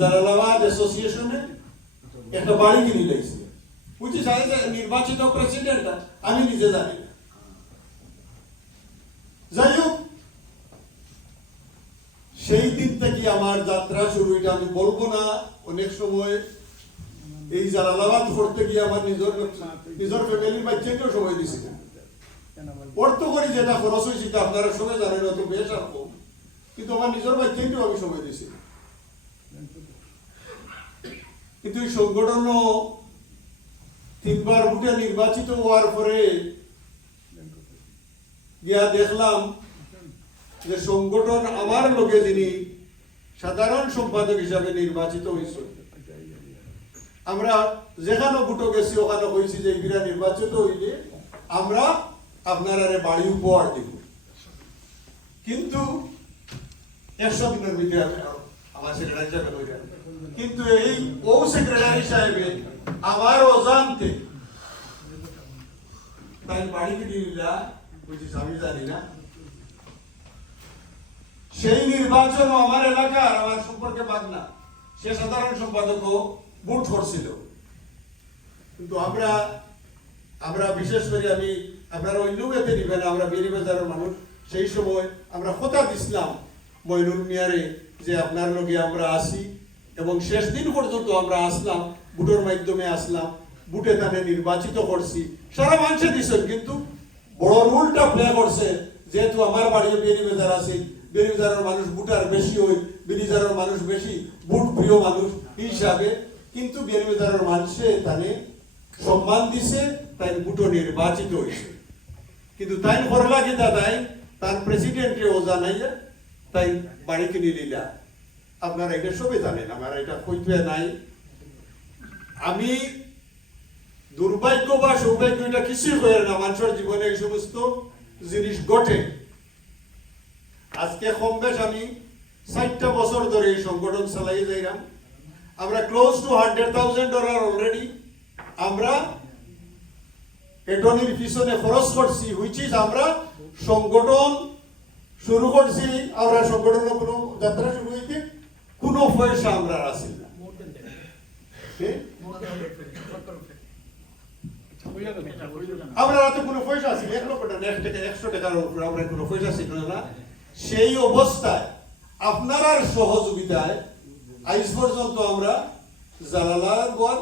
জালালাবাদ অ্যাসোসিয়েশনে একটা বাড়ি কিনে বুঝছি সাথে নির্বাচিত প্রেসিডেন্ট আমি নিজে জানি যাই হোক, সেই দিন থেকে আমার যাত্রা শুরু, এটা আমি বলব না। অনেক সময় এই জালালাবাদ করতে গিয়ে আমার নিজের নিজের ফ্যামিলির বাচ্চাকেও সময় দিছি অর্থ করি যেটা খরচ হয়েছে, তা আপনারা সবাই জানেন, অত বেশ কিন্তু আমার নিজের বাচ্চাকেও আমি সময় দিছি কিন্তু এই সংগঠনও তিনবার ভোটে নির্বাচিত হওয়ার পরে গিয়া দেখলাম যে সংগঠন আমার লোকে যিনি সাধারণ সম্পাদক হিসাবে নির্বাচিত হয়েছে আমরা যেখানে ভোটো গেছি, ওখানে হয়েছি যে এগুলা নির্বাচিত হইলে আমরা আপনারা বাড়ি উপহার দিব কিন্তু একশো দিনের ভিতরে আমার সেক্রেটারি কইলেন। কিন্তু এই ও সেক্রেটারি সাহেবে আমার অজান্তে তাই বাড়িতে দিলা বুঝিস আমি জানি না। সেই নির্বাচন আমার এলাকার, আমার সম্পর্কে বাদ না। সে সাধারণ সম্পাদক ভোট করছিল কিন্তু আমরা আমরা বিশেষ করে আমি, আপনারা অন্য এতে নিবেন, আমরা বেরিবাজারের মানুষ। সেই সময় আমরা কথা দিছিলাম মইনুল মিয়ারে যে আপনার লগে আমরা আসি এবং শেষ দিন পর্যন্ত আমরা আসলাম, ভোটের মাধ্যমে আসলাম বুটে তানে নির্বাচিত করছি। সারা মানুষে দিছেন, কিন্তু বড় রুলটা প্লে করছে, যেহেতু আমার বাড়ি বেরিবাজার আছে বেরিবাজারের মানুষ বুটার বেশি হই বেরিবাজারের মানুষ বেশি বুট প্রিয় মানুষ হিসাবে, কিন্তু বেরিবাজারের মানুষে তানে সম্মান দিছে, তাই বুটো নির্বাচিত হয়েছে। কিন্তু তাই করলা কি দাদাই, তার প্রেসিডেন্টে ও জানাইয়া তাই বাড়ি কিনে নিলা। আপনারা এটা সবে জানেন, আমার এটা কইতে নাই। আমি দুর্ভাগ্য বা সৌভাগ্য এটা কিছুই হয়ে না, মানুষের জীবনে এই সমস্ত জিনিস ঘটে। আজকে কম বেশ আমি ষাটটা বছর ধরে এই সংগঠন চালাই যাইলাম। আমরা close to hundred thousand dollar already আমরা এটনির পিছনে খরচ করছি হুইচ ইজ আমরা সংগঠন শুরু করছি। আমরা সংগঠনের কোনো যাত্রা শুরু পয়সা আমরা আসি না। টাকা, এক সেই অবস্থায়, আপনার সহযোগিতায় আজ পর্যন্ত আমরা জালালাবাদ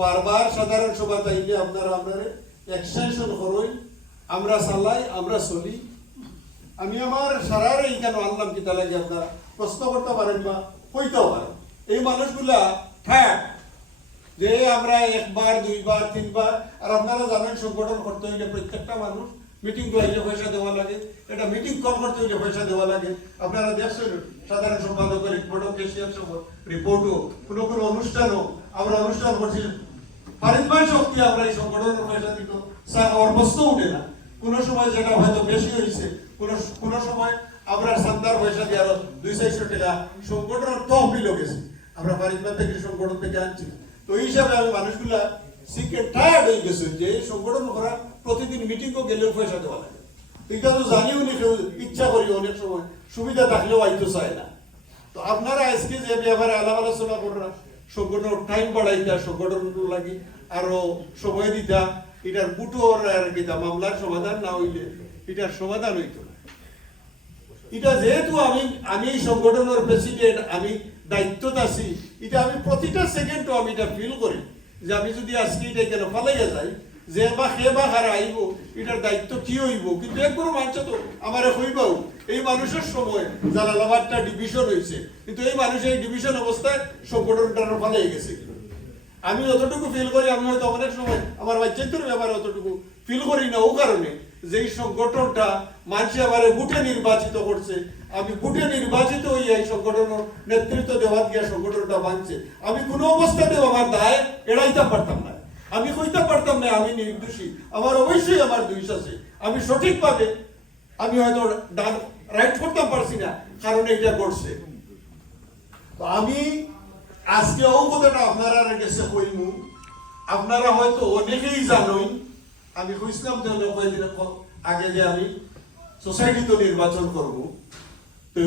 বারবার সাধারণ সভা তাইলে আপনারা আপনার এক্সটেনশন করই আমরা চালাই, আমরা চলি। আমি আমার সারার এই কেন আনলাম কি লাগে আপনারা প্রশ্ন করতে পারেন বা কইতেও পারেন এই মানুষগুলা ঠ্যাক যে আমরা একবার, দুইবার, তিনবার, আর আপনারা জানেন সংগঠন করতে হইলে প্রত্যেকটা মানুষ মিটিং হইলে পয়সা দেওয়া লাগে। এটা মিটিং কল করতে হইলে পয়সা দেওয়া লাগে। আপনারা দেখছেন, সাধারণ সম্পাদকের রিপোর্টও কেসিয়ার রিপোর্টও কোনো কোনো অনুষ্ঠানও আমরা অনুষ্ঠান করছি। পারিবারিক শক্তি আমরা এই সংগঠনের পয়সা দিত। স্যার আমার প্রশ্ন উঠে না। কোনো সময় যেটা হয়তো বেশি হয়েছে কোনো কোনো সময় আমরা সান্দার পয়সা দিয়ে আরও দুই চারশো টাকা সংগঠনের তহবিল গেছে। আমরা পারিবারিক থেকে সংগঠন থেকে আনছি। তো এই হিসাবে আমি মানুষগুলা সিক্রেট টায়ার্ড হয়ে গেছে যে এই সংগঠন করা প্রতিদিন মিটিংও গেলেও পয়সা দেওয়া লাগে। এটা তো জানিও নি কেউ, ইচ্ছা করি অনেক সময়। সুবিধা থাকলেও আইতো চায় না। তো আপনারা আজকে যে ব্যাপারে আলাপ আলোচনা করা সংগঠন টাইম বাড়াইতা সংগঠন লাগি আরও সময় দিতা, এটার বুটোর আর মামলার সমাধান না হইলে এটার সমাধান হইতো না। এটা যেহেতু আমি আমি এই সংগঠনের প্রেসিডেন্ট আমি দায়িত্বত আছি এটা আমি প্রতিটা সেকেন্ডও আমি এটা ফিল করি যে আমি যদি আজকে এটা কেন ফালাইয়া যাই, যে বা সে বা হারা আইব, এটার দায়িত্ব কি হইব? কিন্তু একবারও মানুষ তো, আমার হইবাও। এই মানুষের সময় জালালাবাদটা ডিভিশন হয়েছে কিন্তু এই মানুষ এই ডিভিশন অবস্থায় সংগঠনটার ফালাই গেছে। আমি যতটুকু ফিল করি, আমি হয়তো অনেক সময় আমার বাচ্চাদের ব্যাপারে অতটুকু ফিল করি না, ও কারণে। যে এই সংগঠনটা মানুষ আবার বুটে নির্বাচিত করছে, আমি বুটে নির্বাচিত হই এই সংগঠনের নেতৃত্ব দেওয়ার গিয়া সংগঠনটা বাঁধছে আমি কোনো অবস্থাতেও আমার দায় এড়াইতে পারতাম না। আমি কইতে পারতাম না, আমি নির্দোষী। আমার অবশ্যই আমার দোষ আছে। আমি সঠিকভাবে, আমি হয়তো ডান, রাইট করতে পারছি না, কারণ এটা করছে তো আমি আজকে ও আপনারা কাছে কইমু। আপনারা হয়তো অনেকেই জানেন আমি কইছিলাম যে কয়েকদিন আগে যে আমি সোসাইটিতে নির্বাচন করব। তো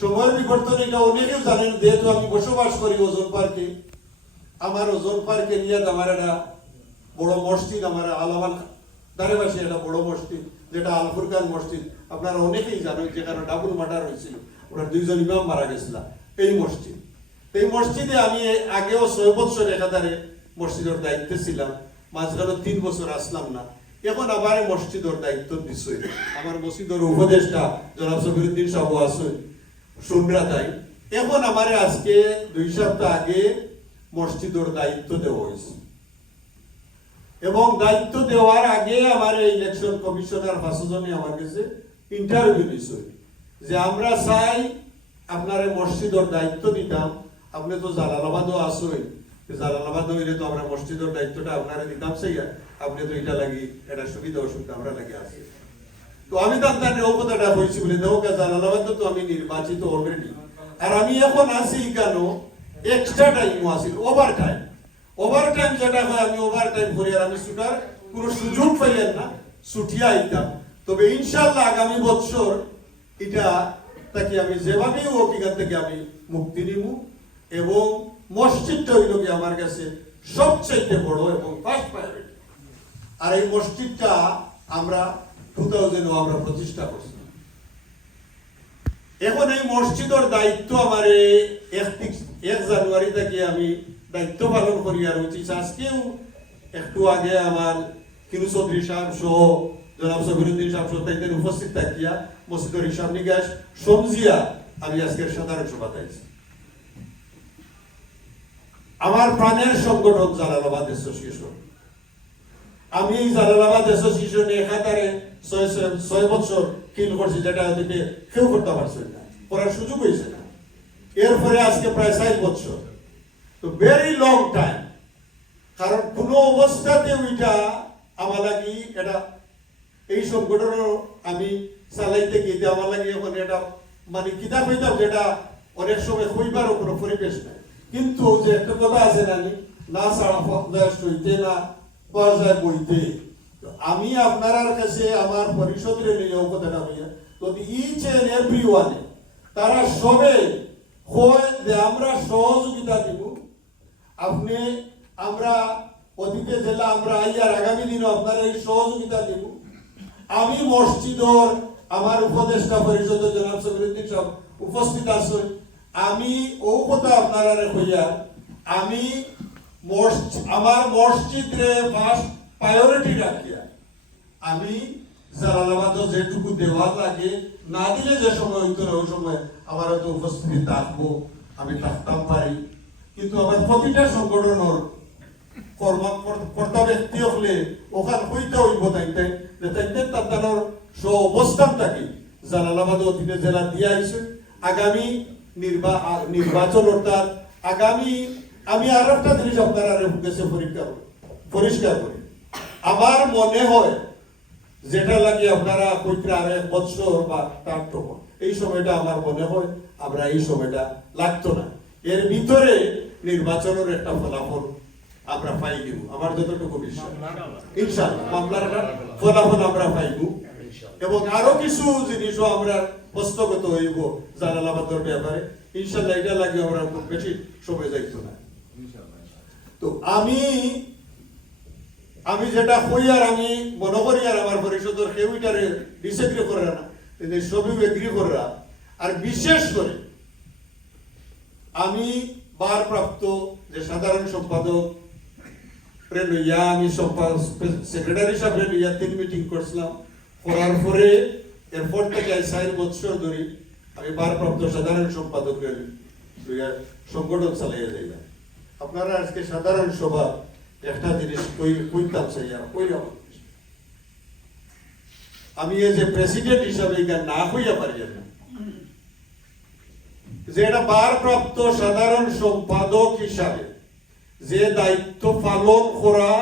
সময়ের বিবর্তন এটা অনেকেও জানেন, যেহেতু আমি বসবাস করি ওজন পার্কে। আমার ওজন পার্কে নিয়ে আমার একটা বড় মসজিদ, আমার আলামান ধারে পাশে একটা বড় মসজিদ, যেটা আলফুরকান মসজিদ। আপনারা অনেকেই জানেন যেখানে ডাবল মার্ডার হয়েছিল। ওরা দুইজন ইমাম মারা গেছিল এই মসজিদ। এই মসজিদে আমি আগেও ছয় বছর একাধারে মসজিদের দায়িত্বে ছিলাম। মাঝখানে তিন বছর আসলাম না। এখন আবার মসজিদের দায়িত্ব দিচ্ছে আমার মসজিদের উপদেষ্টা জনাব সফিরুদ্দিন সাহু আছে শুনরা তাই। এখন আমার আজকে দুই সপ্তাহ আগে মসজিদের দায়িত্ব দেওয়া হয়েছে। এবং দায়িত্ব দেওয়ার আগে আমার ইলেকশন কমিশনার ফাঁসজনে আমার কাছে ইন্টারভিউ দিছে। যে আমরা চাই আপনার মসজিদের দায়িত্ব দিতাম, আপনি তো জালালাবাদও আসই জালালাবাদ হইলে তো আমরা মসজিদের দায়িত্বটা আপনারা দিতাম সেই আপনি তো এটা লাগি, এটা সুবিধা অসুবিধা আমরা আছে। তো আমি তো আপনার ও কথাটা বলছি বলে দেখো তো আমি নির্বাচিত অলরেডি আর আমি এখন আসি কেন? এক্সট্রা আসি ওভার টাইম ওভার টাইম যেটা হয়, আমি ওভার টাইম করি আর আমি কোনো সুযোগ পাইলেন না, ছুটিয়া আইতাম। তবে ইনশাল্লাহ আগামী বছর এটা তাকে আমি যেভাবেই হোক এখান থেকে আমি মুক্তি নিব এবং মসজিদটা হইল কি আমার কাছে সবচেয়ে বড় এবং ফার্স্ট প্রায়োরিটি আর এই মসজিদটা আমরা টু থাউজেন্ড আমরা প্রতিষ্ঠা করছি। এখন এই মসজিদের দায়িত্ব আমার এক জানুয়ারি থেকে আমি দায়িত্ব পালন করি আর উচিত আজকেও একটু আগে আমার কিনু চৌধুরী সাহেব সহ জনাব সবিরুদ্দিন সাহেব সহ তাইদের উপস্থিত থাকিয়া মসজিদের হিসাব নিকাশ সমজিয়া আমি আজকের সাধারণ সভা চাইছি আমার প্রাণের সংগঠন জালালাবাদ অ্যাসোসিয়েশন। আমি জালালাবাদ অ্যাসোসিয়েশনে একাধারে ছয় ছয়- বছর কিল করছি, যেটা ওদিকে কেউ করতে পারছে না, করার সুযোগ হয়েছে না। এরপরে আজকে প্রায় চার বছর। তো ভেরি লং টাইম কারণ কোনো অবস্থাতে ওইটা আমার লাগি এটা এই সংগঠন আমি চালাইতে গিয়ে আমার লাগে এখন এটা মানে কিতাব হইতাম যেটা অনেক সময় হইবার কোনো পরিবেশ নাই। কিন্তু যে একটা কথা আছে নানি, না ছাড়া পঞ্চাশ হইতে না পাওয়া যায় বইতে আমি আপনার কাছে আমার পরিষদের নিয়ে ও কথাটা হইয়া তো ইচ এন্ড এভরি ওয়ানে তারা সবে হয় যে আমরা সহযোগিতা দিব। আপনি, আমরা অতীতে জেলা, আমরা আইয়ার আগামী দিনও আপনার এই সহযোগিতা দিব। আমি মসজিদর আমার উপদেষ্টা পরিষদ জনাব সবিরুদ্দিন সব উপস্থিত আছেন। আমি ও কথা আপনারা কইয়া আমি আমার মসজিদ রে ফার্স্ট প্রায়োরিটি রাখিয়া। আমি জালালাবাদ যেটুকু দেওয়া লাগে, না দিলে যে সময় হইতো ওই সময় আমার হয়তো উপস্থিতি থাকব, আমি থাকতাম পারি। কিন্তু আমার প্রতিটা সংগঠনের কর্ম কর্তা ব্যক্তি হলে ওখান হইতে হইব তাইতে। যে তাইতে তাদের স্ব অবস্থান থাকি জালালাবাদ অধীনে জেলা দিয়ে আইছে। আগামী নির্বাচন অর্থাৎ আগামী আমি আর একটা জিনিস আপনারা কাছে পরীক্ষা করি, পরিষ্কার করি। আমার মনে হয় যেটা লাগে আপনারা কইতে বছর বা তার এই সময়টা আমার মনে হয় আমরা এই সময়টা লাগতো না। এর ভিতরে নির্বাচনের একটা ফলাফল আমরা পাই দিব আমার যতটুকু বিশ্বাস। ইনশাআল্লাহ। মামলার ফলাফল আমরা পাইব এবং আরও কিছু জিনিসও আমরা হস্তগত হইব জালালাবাদর ব্যাপারে ইনশাআল্লাহ এটা লাগে আমরা খুব বেশি সময় যাইতো না। তো আমি আমি যেটা কই আর আমি মনে করি আর আমার পরিষদের কেউ এটারে ডিসএগ্রি করে না। কিন্তু সবই এগ্রি করে। আর বিশেষ করে আমি বারপ্রাপ্ত যে সাধারণ সম্পাদক লইয়া আমি সেক্রেটারি সাহেব লইয়া তিন মিটিং করছিলাম। করার পরে এরপর থেকে চার বছর ধরে আমি বারপ্রাপ্ত সাধারণ সম্পাদক রে লইয়া সংগঠন চালাইয়া যাইলাম। আপনারা আজকে সাধারণ সভা একটা জিনিস কই, কইতাম সাইয়া কইলাম আমি এই যে প্রেসিডেন্ট হিসাবে না হইয়া পারি না। যে এটা বারপ্রাপ্ত সাধারণ সম্পাদক হিসাবে যে দায়িত্ব পালন করা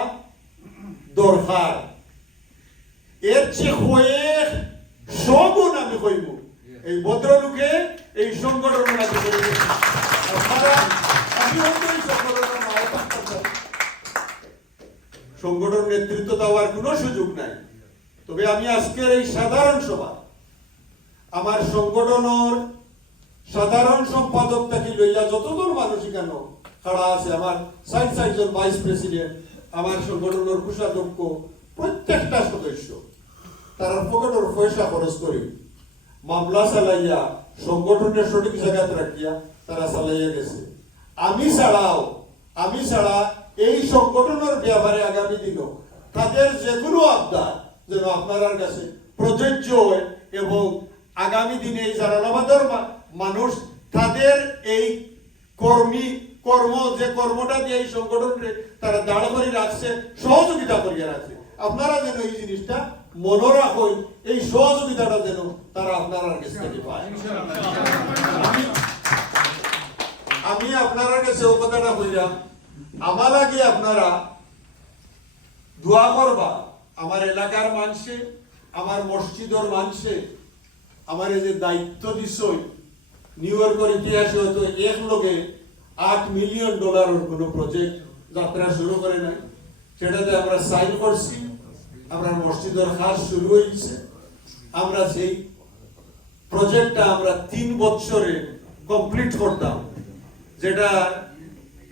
দরকার, এর চেয়ে হয়ে সগুণ আমি কইব। এই ভদ্রলোকে এই সংগঠন। সংগঠন নেতৃত্ব দেওয়ার কোনো সুযোগ নাই। তবে আমি আজকের এই সাধারণ সভা, আমার সংগঠনের সাধারণ সম্পাদক থেকে লইয়া যতজন মানুষ কেন খাড়া আছে, আমার সাইড সাইডজন ভাইস প্রেসিডেন্ট, আমার সংগঠনের কোষাধ্যক্ষ, প্রত্যেকটা সদস্য তারা পকেটের পয়সা খরচ করি। মামলা চালাইয়া, সংগঠনের সঠিক জায়গাতে রাখিয়া তারা চালাইয়া গেছে। আমি ছাড়াও, আমি ছাড়া এই সংগঠনের ব্যাপারে আগামী দিনও তাদের যে কোনো আবদার যেন আপনার কাছে প্রযোজ্য হয় এবং আগামী দিনে এই জালালাবাদের মা- মানুষ, তাদের এই কর্মী, কর্ম, যে কর্মটা দিয়ে এই সংগঠনকে তারা দাঁড় করে রাখছে, সহযোগিতা করিয়া রাখছে। আপনারা যেন এই জিনিসটা মনে রাখুন, এই সহযোগিতাটা যেন তারা আপনারা কাছ থেকে পায়। আমি আপনারা কাছে ও কথাটা কইলাম, আমার আগে আপনারা দোয়া করবা, আমার এলাকার মানুষে, আমার মসজিদর মানুষে, আমার এই যে দায়িত্ব দিছই নিউ ইয়র্কের ইতিহাসে হয়তো এক লোকে আট মিলিয়ন ডলারের কোনো প্রজেক্ট যাত্রা শুরু করে নাই। সেটাতে আমরা সাইন করছি। আমরা মসজিদের কাজ শুরু হয়েছে। আমরা সেই প্রজেক্টটা আমরা তিন বছরে কমপ্লিট করতাম যেটা